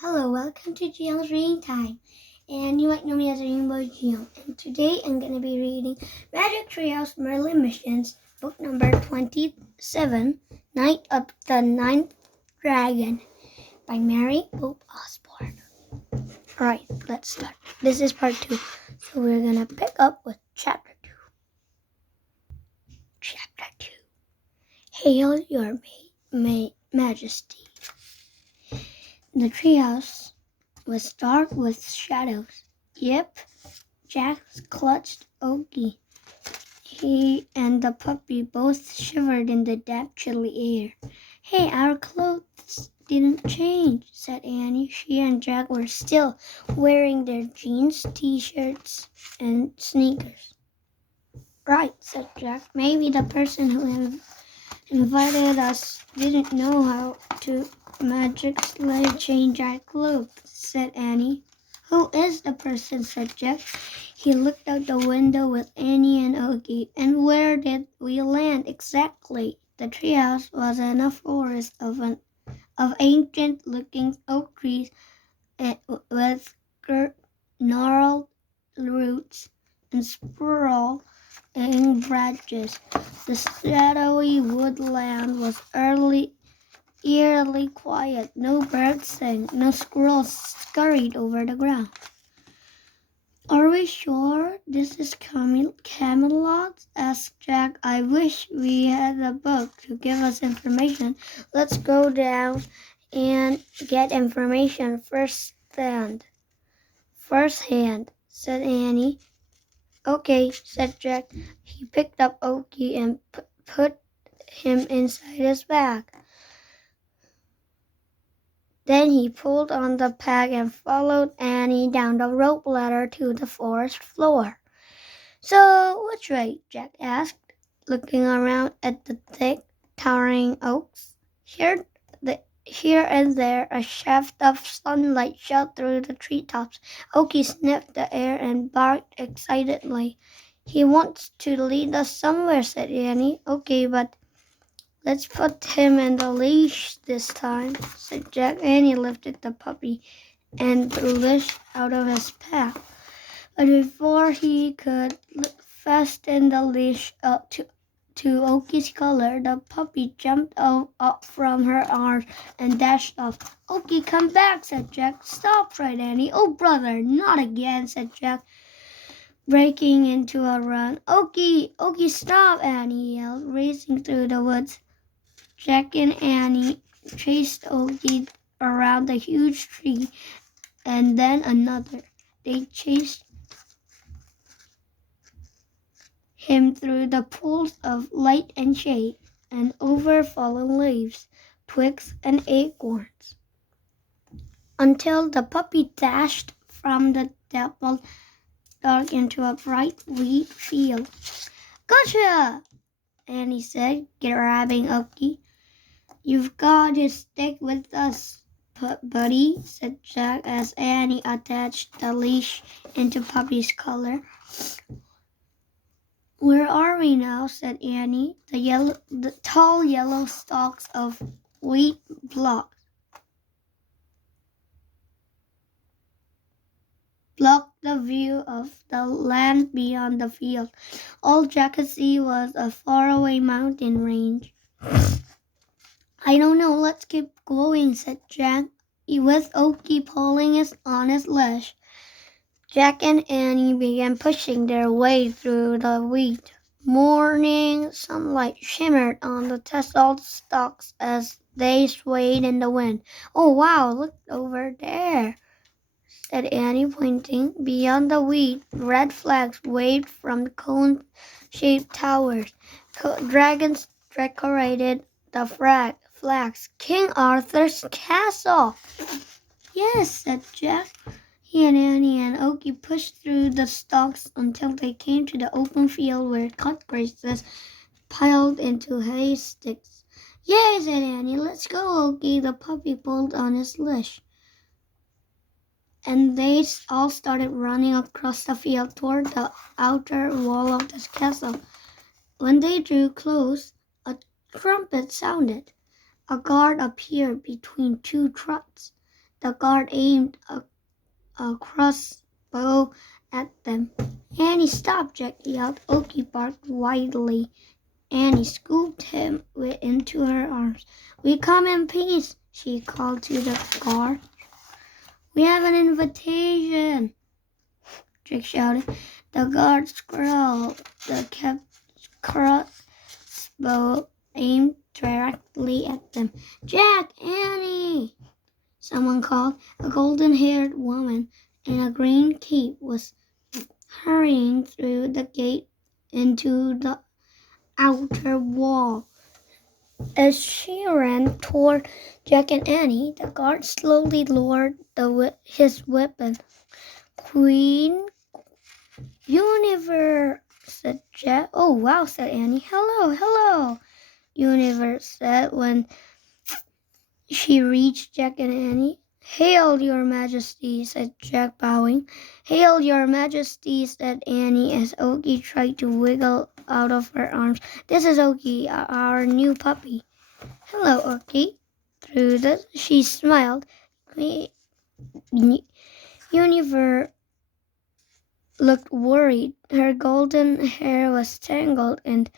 Hello, welcome to Gio's Reading Time. And you might know me as Rainbow Gio. And today I'm going to be reading Magic Treehouse Merlin Missions, book number 27, Night of the Ninth Dragon, by Mary Pope Osborne. Alright, let's start. This is part 2. So we're going to pick up with chapter 2. Chapter 2. Hail your majesty. The treehouse was dark with shadows. Yep, Jack clutched Okie. He and the puppy both shivered in the damp, chilly air. Hey, our clothes didn't change, said Annie. She and Jack were still wearing their jeans, t-shirts, and sneakers. Right, said Jack. Maybe the person who invited us didn't know how to magically change our clothes, said Annie. Who is the person, said Jack. He looked out the window with Annie and Okie. And where did we land exactly? The treehouse was in a forest of ancient-looking oak trees with gnarled roots and sprawling branches. The shadowy woodland was eerily quiet. No birds sang, no squirrels scurried over the ground. Are we sure this is Camelot? Asked Jack. I wish we had a book to give us information. Let's go down and get information firsthand, said Annie. Okay, said Jack. He picked up Okie and put him inside his bag. Then he pulled on the pack and followed Annie down the rope ladder to the forest floor. So, which way? Jack asked, looking around at the thick, towering oaks. Here and there, a shaft of sunlight shot through the treetops. Okie sniffed the air and barked excitedly. He wants to lead us somewhere, said Annie. Okay, but let's put him in the leash this time, said Jack. Annie lifted the puppy and the leash out of his pack. But before he could fasten the leash up to Okie's collar, the puppy jumped up from her arms and dashed off. Okie, come back, said Jack. Stop, cried Annie. Oh, brother, not again, said Jack, breaking into a run. Okie, stop, Annie yelled, racing through the woods. Jack and Annie chased Okie around the huge tree and then another. They chased him through the pools of light and shade and over fallen leaves, twigs, and acorns until the puppy dashed from the dappled dark into a bright wheat field. Gotcha! Annie said, grabbing Okie. You've got to stick with us, buddy, said Jack as Annie attached the leash into Puppy's collar. Where are we now? Said Annie. The tall yellow stalks of wheat blocked the view of the land beyond the field. All Jack could see was a faraway mountain range. I don't know, let's keep going, said Jack, with Okie pulling on his leash. Jack and Annie began pushing their way through the wheat. Morning sunlight shimmered on the tasseled stalks as they swayed in the wind. Oh, wow, look over there, said Annie, pointing. Beyond the wheat, red flags waved from cone-shaped towers. Dragons decorated the flags. King Arthur's castle! Yes, said Jack. He and Annie and Okie pushed through the stalks until they came to the open field where cut grasses piled into haystacks. Yay, said Annie. Let's go, Okie. The puppy pulled on his leash. And they all started running across the field toward the outer wall of the castle. When they drew close, a trumpet sounded. A guard appeared between two trots. The guard aimed a crossbow at them. Annie, stop, Jack yelled. Okie barked wildly. Annie scooped him into her arms. We come in peace, she called to the guard. We have an invitation, Jack shouted. The guard scrawled. The crossbow aimed directly at them. Jack, Annie! Someone called. A golden-haired woman in a green cape was hurrying through the gate into the outer wall. As she ran toward Jack and Annie, the guard slowly lowered his weapon. Queen Universe, said Jack. Oh, wow, said Annie. Hello, hello, Universe said when she reached Jack and Annie. Hail, your majesty, said Jack, bowing. Hail, your majesty, said Annie as Okie tried to wiggle out of her arms. This is Okie, our new puppy. Hello, Okie. She smiled. Universe looked worried. Her golden hair was tangled and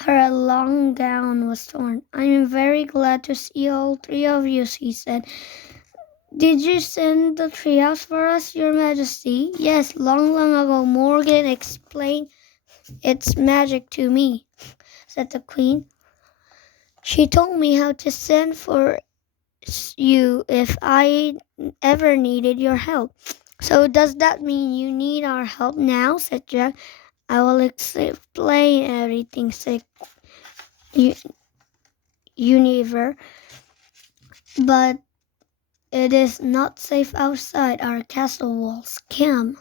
her long gown was torn. I am very glad to see all three of you, she said. Did you send the treehouse for us, your majesty? Yes, long ago Morgan explained its magic to me, said the queen. She told me how to send for you if I ever needed your help. So does that mean you need our help now, said Jack. I will explain everything, said Univer, but it is not safe outside our castle walls. Come.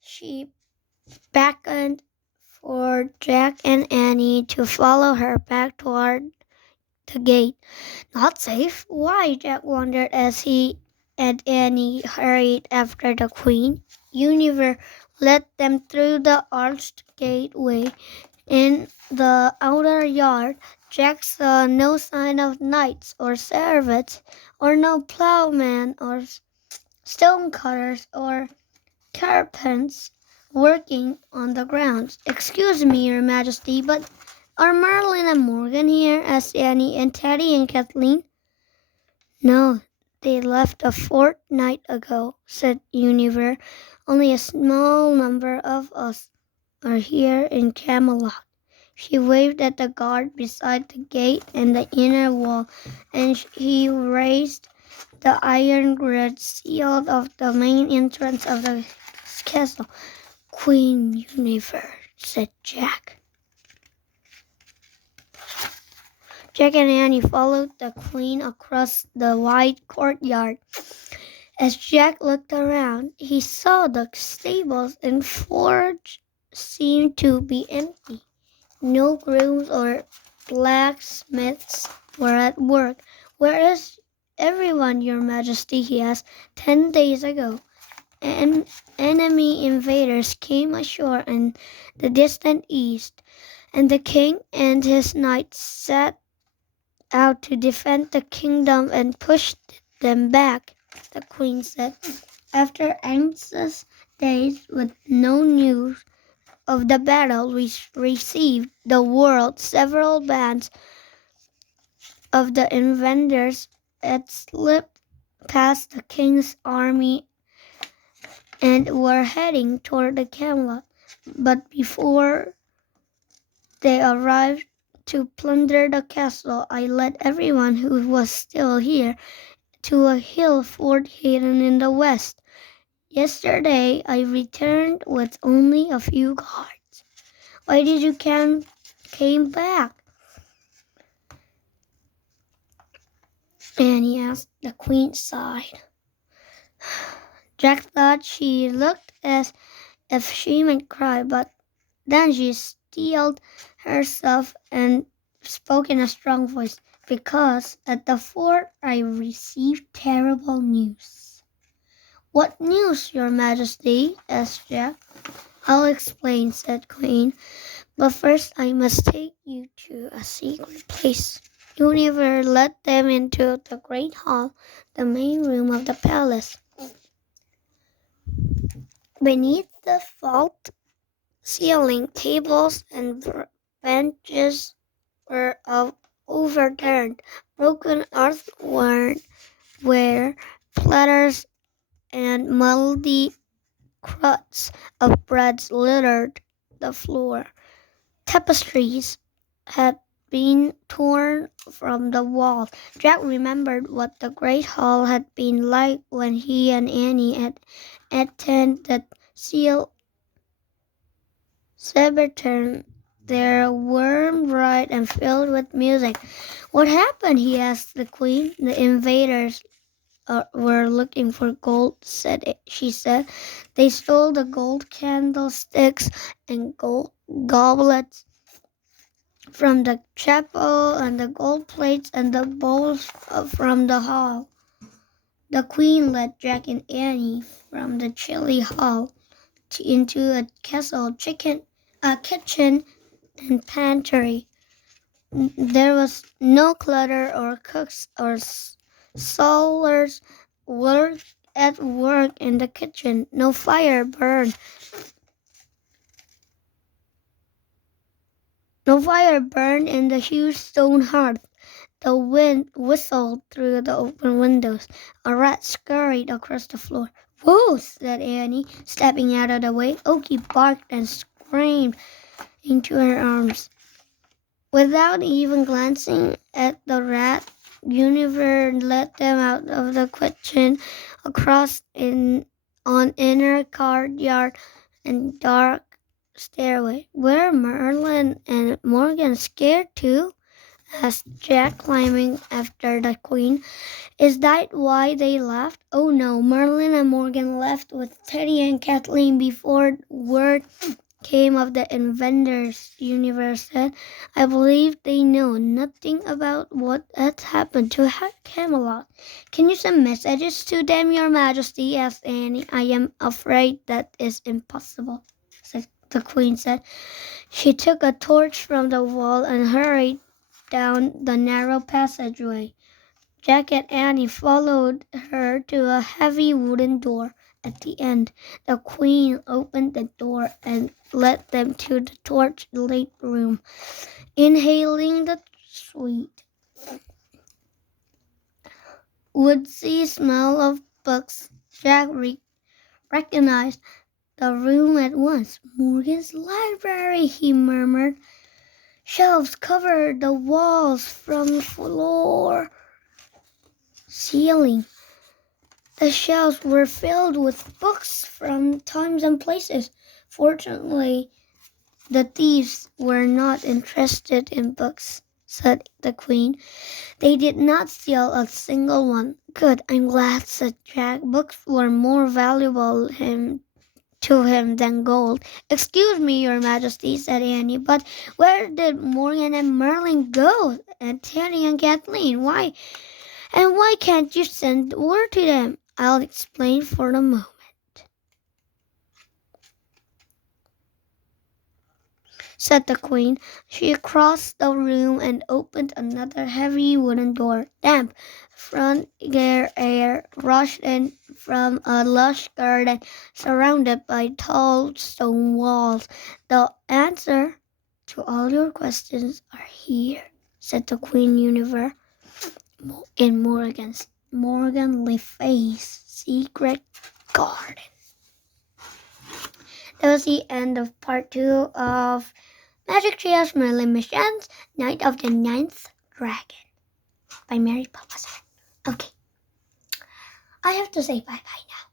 She beckoned for Jack and Annie to follow her back toward the gate. Not safe? Why? Jack wondered as he and Annie hurried after the queen. Univer led them through the arched gateway. In the outer yard, Jack saw no sign of knights or servants, or no plowmen or stonecutters or carpenters working on the grounds. Excuse me, your majesty, but are Merlin and Morgan here? Asked Annie and Teddy and Kathleen. No, they left a fortnight ago, said Univer. Only a small number of us are here in Camelot. She waved at the guard beside the gate and the inner wall, and he raised the iron grid sealed off the main entrance of the castle. Queen Universe, said Jack. Jack and Annie followed the queen across the wide courtyard. As Jack looked around, he saw the stables and forge seemed to be empty. No grooms or blacksmiths were at work. Where is everyone, your majesty? He asked. 10 days ago, enemy invaders came ashore in the distant east, and the king and his knights set out to defend the kingdom and push them back, the queen said. After anxious days with no news of the battle, we received the world several bands of the invaders had slipped past the king's army and were heading toward the Camelot. But before they arrived to plunder the castle, I led everyone who was still here to a hill fort hidden in the west. Yesterday, I returned with only a few guards. Why did you came back? Annie asked. The queen sighed. Jack thought she looked as if she might cry, but then she steeled herself and spoke in a strong voice. Because at the fort I received terrible news. What news, your majesty? Asked Jack. I'll explain, said Queen. But first I must take you to a secret place. Universe led them into the great hall, the main room of the palace. Beneath the vault ceiling, tables and benches were overturned. Broken earthware platters and moldy crusts of bread littered the floor. Tapestries had been torn from the walls. Jack remembered what the great hall had been like when he and Annie had attended Seal Sabaton. They were bright and filled with music. What happened? He asked the queen. The invaders were looking for gold, she said. They stole the gold candlesticks and gold goblets from the chapel and the gold plates and the bowls from the hall. The queen led Jack and Annie from the chilly hall into a kitchen and pantry. There was no clutter or cooks or sailors were at work in the kitchen. No fire burned. No fire burned in the huge stone hearth. The wind whistled through the open windows. A rat scurried across the floor. "Whoa!" said Annie, stepping out of the way. Oki barked and screamed into her arms. Without even glancing at the rat, Universe led them out of the kitchen, across on inner courtyard and dark stairway. "Were Merlin and Morgan scared too?" asked Jack, climbing after the queen. "Is that why they left?" "Oh no, Merlin and Morgan left with Teddy and Kathleen before word came of the invaders," Universe said. "I believe they know nothing about what had happened to Camelot." "Can you send messages to them, Your Majesty?" asked Annie. "I am afraid that is impossible," the queen said. She took a torch from the wall and hurried down the narrow passageway. Jack and Annie followed her to a heavy wooden door at the end. The queen opened the door and led them to the torch-lit room. Inhaling the sweet, woodsy smell of books, Jack recognized the room at once. "Morgan's library," he murmured. Shelves covered the walls from floor ceiling. The shelves were filled with books from times and places. Fortunately, the thieves were not interested in books, said the queen. "They did not steal a single one." "Good, I'm glad," said Jack. Books were more valuable to him than gold. "Excuse me, Your Majesty," said Annie, "but where did Morgan and Merlin go? And Teddy and Kathleen? Why can't you send word to them?" "I'll explain for the moment," said the queen. She crossed the room and opened another heavy wooden door. Damp, front air rushed in from a lush garden surrounded by tall stone walls. "The answer to all your questions are here," said the Queen Universe, in Morgan Le Fay's secret garden. That was the end of part 2 of Magic Trio's Merlin Missions, Night of the Ninth Dragon by Mary Paulson. Okay, I have to say bye-bye now.